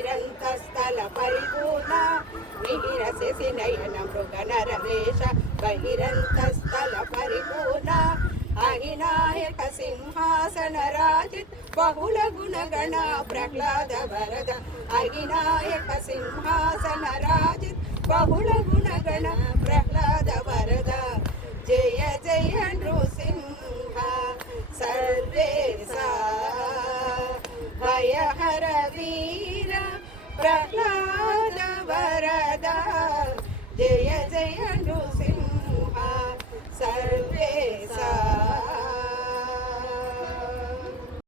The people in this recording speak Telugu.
బహిరంతస్థల పరిపూర్ణ మిహిరసి నయన మృగ నరవేష బహిరంతస్థల పరిపూర్ణ అహినాయక సింహాసన రాజిత్ బహుళ గుణగణ ప్రహ్లాద వరద అహినాయక సింహాసన రాజిత్ బహుళ గుణగణ ప్రహ్లాద వరద జయ జయ నృసింహ సర్వేశ భయహర వీర ప్రహ్లాద